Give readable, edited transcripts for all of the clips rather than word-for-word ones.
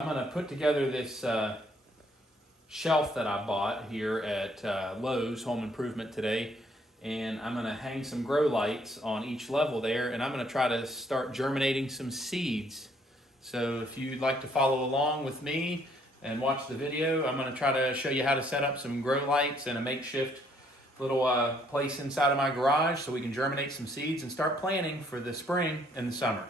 I'm going to put together this shelf that I bought here at Lowe's Home Improvement today, and I'm going to hang some grow lights on each level there, and I'm going to try to start germinating some seeds. So if you'd like to follow along with me and watch the video, I'm going to try to show you how to set up some grow lights and a makeshift little place inside of my garage so we can germinate some seeds and start planting for the spring and the summer.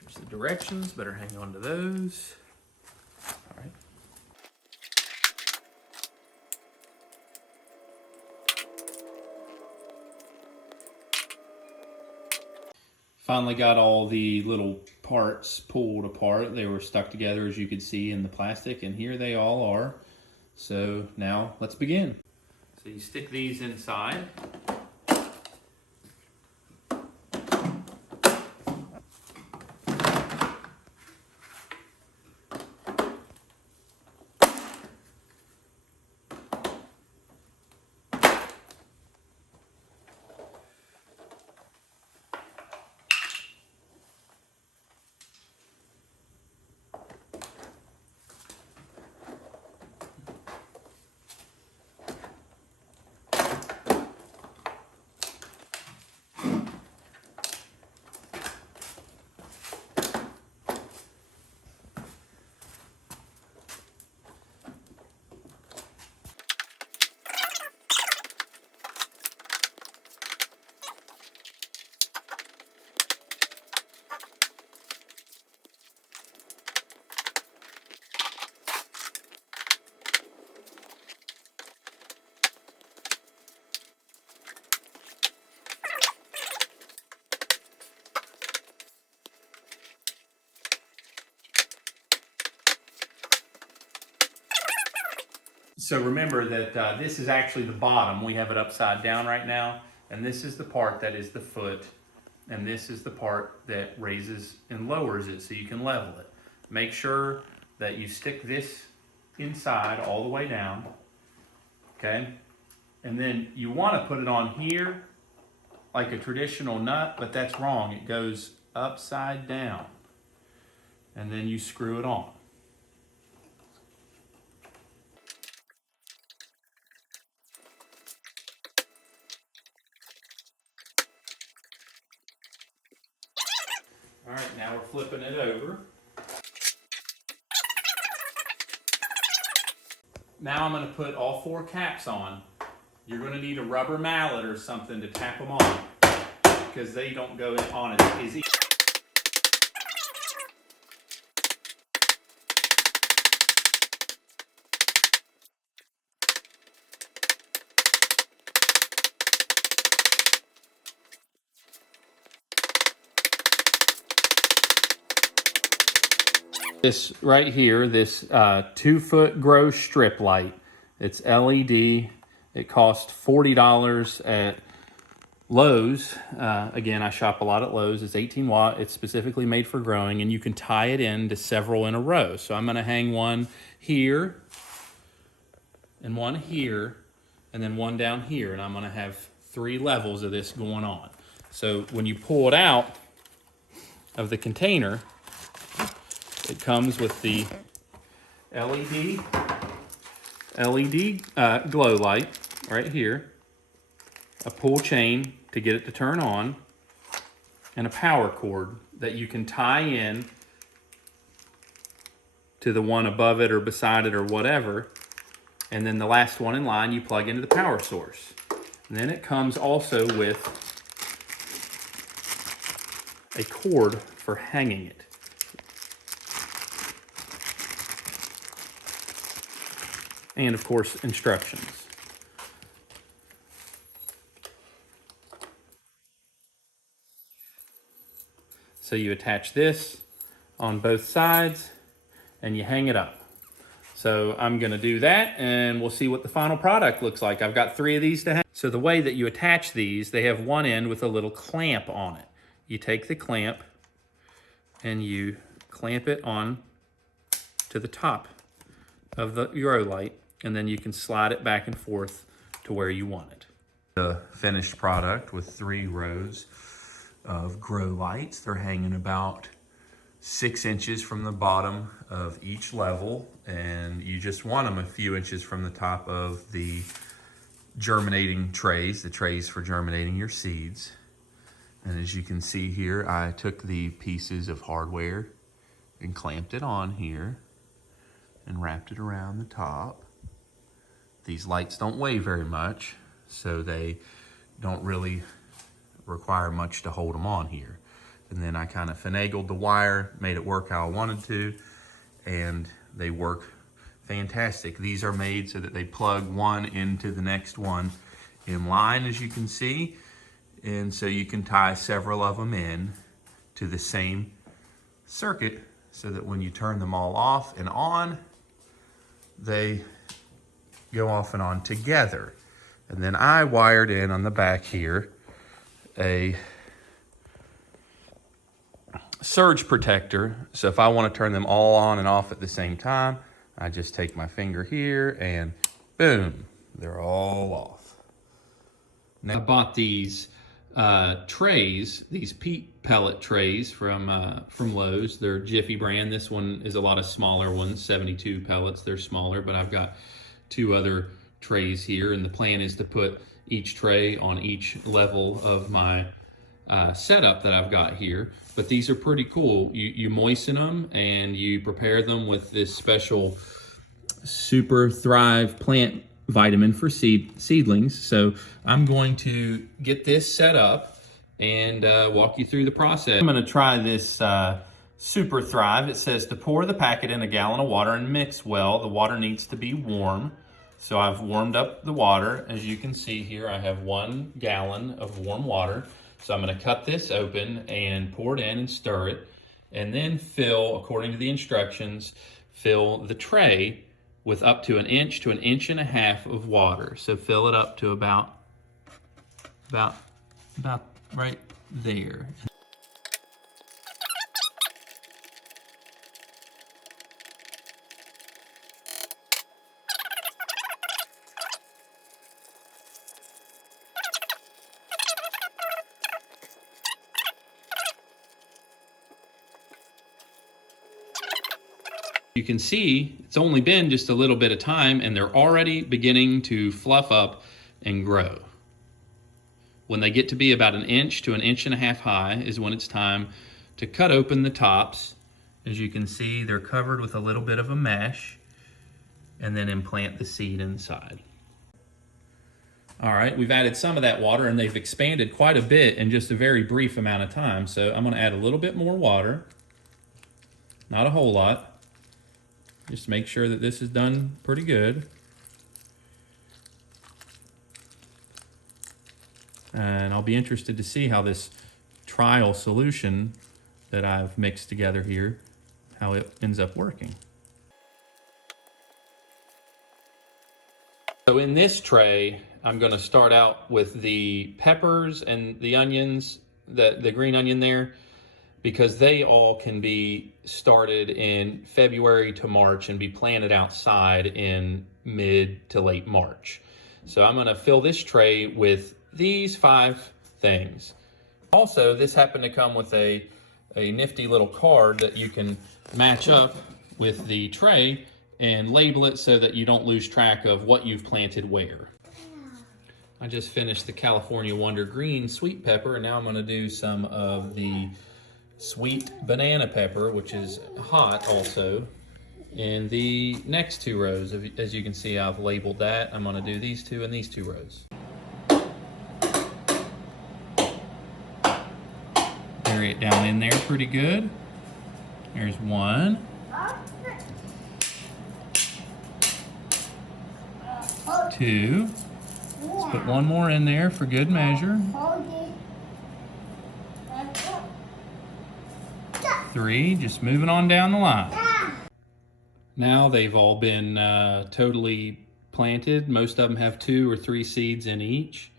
Here's the directions, better hang on to those. All right. Finally got all the little parts pulled apart. They were stuck together, as you could see, in the plastic, and here they all are. So now let's begin. So you stick these inside. So remember that this is actually the bottom. We have it upside down right now, and this is the part that is the foot, and this is the part that raises and lowers it so you can level it. Make sure that you stick this inside all the way down, okay? And then you want to put it on here like a traditional nut, but that's wrong. It goes upside down, and then you screw it on. All right, now we're flipping it over. Now I'm going to put all 4 caps on. You're going to need a rubber mallet or something to tap them on because they don't go on as easy. This right here, this 2-foot grow strip light. It's LED. It cost $40 at Lowe's. Again, I shop a lot at Lowe's. It's 18 watt. It's specifically made for growing, and you can tie it into several in a row. So I'm going to hang one here, and one here, and then one down here, and I'm going to have 3 levels of this going on. So when you pull it out of the container, it comes with the LED glow light right here, a pull chain to get it to turn on, and a power cord that you can tie in to the one above it or beside it or whatever. And then the last one in line you plug into the power source. And then it comes also with a cord for hanging it. And of course, instructions. So you attach this on both sides and you hang it up. So I'm gonna do that and we'll see what the final product looks like. I've got 3 of these to hang. So the way that you attach these, they have one end with a little clamp on it. You take the clamp and you clamp it on to the top of the grow light, and then you can slide it back and forth to where you want it. The finished product with 3 rows of grow lights. They're hanging about 6 inches from the bottom of each level, and you just want them a few inches from the top of the germinating trays, the trays for germinating your seeds. And as you can see here, I took the pieces of hardware and clamped it on here and wrapped it around the top. These lights don't weigh very much, so they don't really require much to hold them on here. And then I kind of finagled the wire, made it work how I wanted to, and they work fantastic. These are made so that they plug one into the next one in line, as you can see. And so you can tie several of them in to the same circuit so that when you turn them all off and on, they go off and on together. And then I wired in on the back here a surge protector. So if I want to turn them all on and off at the same time, I just take my finger here and boom, they're all off. Now I bought these trays, these peat pellet trays from Lowe's. They're Jiffy brand. This one is a lot of smaller ones, 72 pellets. They're smaller, but I've got 2 other trays here, and the plan is to put each tray on each level of my setup that I've got here. But these are pretty cool. You moisten them and you prepare them with this special Super Thrive plant vitamin for seedlings. So I'm going to get this set up and walk you through the process. I'm going to try this Super Thrive. It says to pour the packet in a gallon of water and mix well. The water needs to be warm. So I've warmed up the water. As you can see here, I have 1 gallon of warm water. So I'm going to cut this open and pour it in and stir it, and then fill, according to the instructions, fill the tray with up to 1 inch to 1.5 inches of water. So fill it up to about right there. You can see it's only been just a little bit of time and they're already beginning to fluff up and grow. When they get to be about 1 inch to 1.5 inches high is when it's time to cut open the tops. As you can see, they're covered with a little bit of a mesh, and then implant the seed inside. All right, we've added some of that water and they've expanded quite a bit in just a very brief amount of time. So I'm going to add a little bit more water, not a whole lot. Just make sure that this is done pretty good. And I'll be interested to see how this trial solution that I've mixed together here, how it ends up working. So in this tray, I'm going to start out with the peppers and the onions, the green onion there, because they all can be started in February to March and be planted outside in mid to late March. So I'm going to fill this tray with these 5 things. Also, this happened to come with a nifty little card that you can match up with the tray and label it so that you don't lose track of what you've planted where. I just finished the California Wonder Green sweet pepper, and now I'm going to do some of the sweet banana pepper, which is hot also, in the next 2 rows. As you can see, I've labeled that. I'm going to do these 2 and these 2 rows. Bury it down in there pretty good. There's 1. 2. Let's put 1 more in there for good measure. 3, just moving on down the line. Now they've all been totally planted. Most of them have 2 or 3 seeds in each.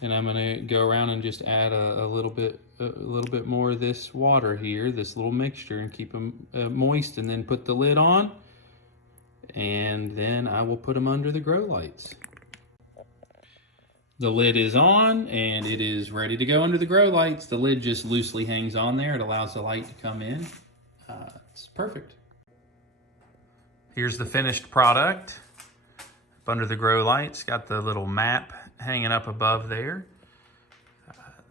And I'm gonna go around and just add a little bit more of this water here, this little mixture, and keep them moist, and then put the lid on and then I will put them under the grow lights. The lid is on and it is ready to go under the grow lights. The lid just loosely hangs on there. It allows the light to come in. It's perfect. Here's the finished product up under the grow lights. Got the little map hanging up above there.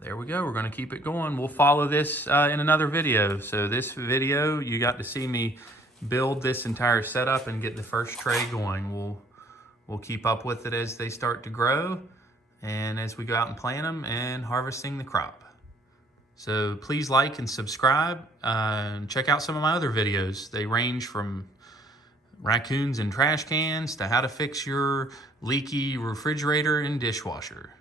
There we go. We're going to keep it going. We'll follow this in another video. So this video, you got to see me build this entire setup and get the first tray going. We'll keep up with it as they start to grow and as we go out and plant them and harvesting the crop. So please like and subscribe and check out some of my other videos. They range from raccoons and trash cans to how to fix your leaky refrigerator and dishwasher.